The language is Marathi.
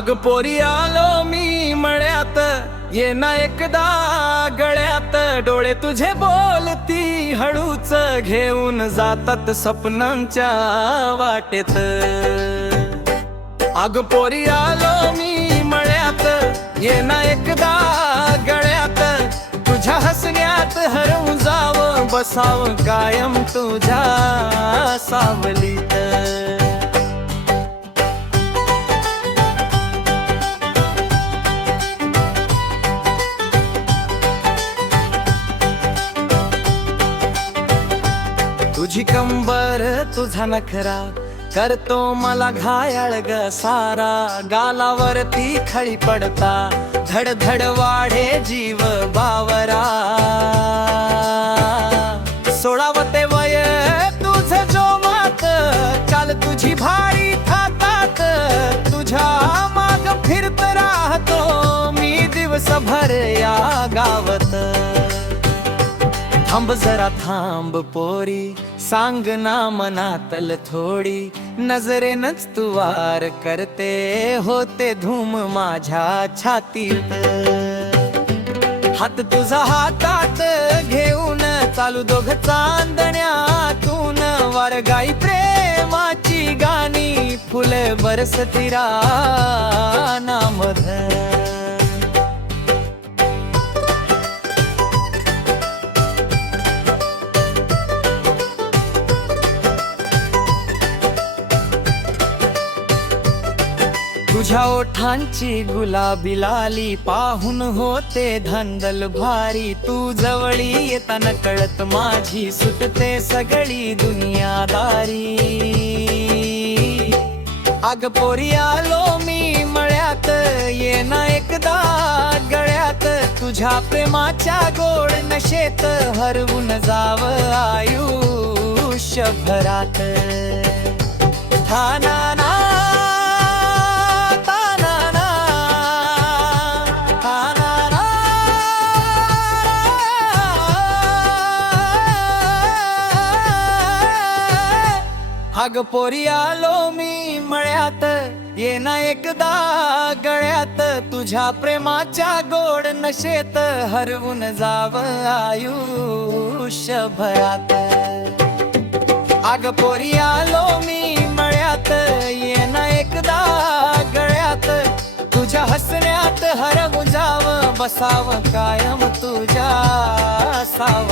अग पोरी आलो मी मळ्यात, ये ना एकदा गळ्यात. डोळे तुझे बोलती हळूच, घेऊन जातात स्वप्नांच्या वाटेत. अग पोरी आलो मी मळ्यात, ये ना एकदा गळ्यात. तुझ्या हसण्यात हरवून जावं, बसावं कायम तुझ्या सावलीत. तुझी कंबर तुझा नखरा करतो मला घायाळ ग सारा. गालावरती खळी पडता धड धड वाढे जीव बावरा. 16वे वय तुझ जोमात, काल तुझी भारी थातात. तुझ्या माग फिरत राहतो मी दिवसभर या गावात. थांब जरा थांब पोरी, सांग ना मनातल थोडी. नजरेनच तू वार करते, होते धूम माझ्या छातीत. हात तुझा हातात घेऊन चालू दोघ चांदण्यातून. वारगाई प्रेमाची गाणी, फुले बरसती रानामध्ये. तुझ्या ओठांची गुलाबी लाली पाहून होते धांदल भारी. तू जवळी येताना कळत माझी सुटते सगळी दुनियादारी. अग पोरी आलो मी मळ्यात, ये ना एकदा गळ्यात. तुझ्या प्रेमाच्या गोड नशेत हरवून जावं आयुष्यभरात. थाना ना अग पोरी आलो मी मळ्यात, ये ना एकदा गळ्यात. तुझ्या प्रेमाच्या गोड नशेत हरवून जावं आयुष्यभरात. अग पोरी आलो मी मळ्यात, ये ना एकदा गळ्यात. तुझ्या हसण्यात हरवून जावं, बसावं कायम तुझ्या सावलीत.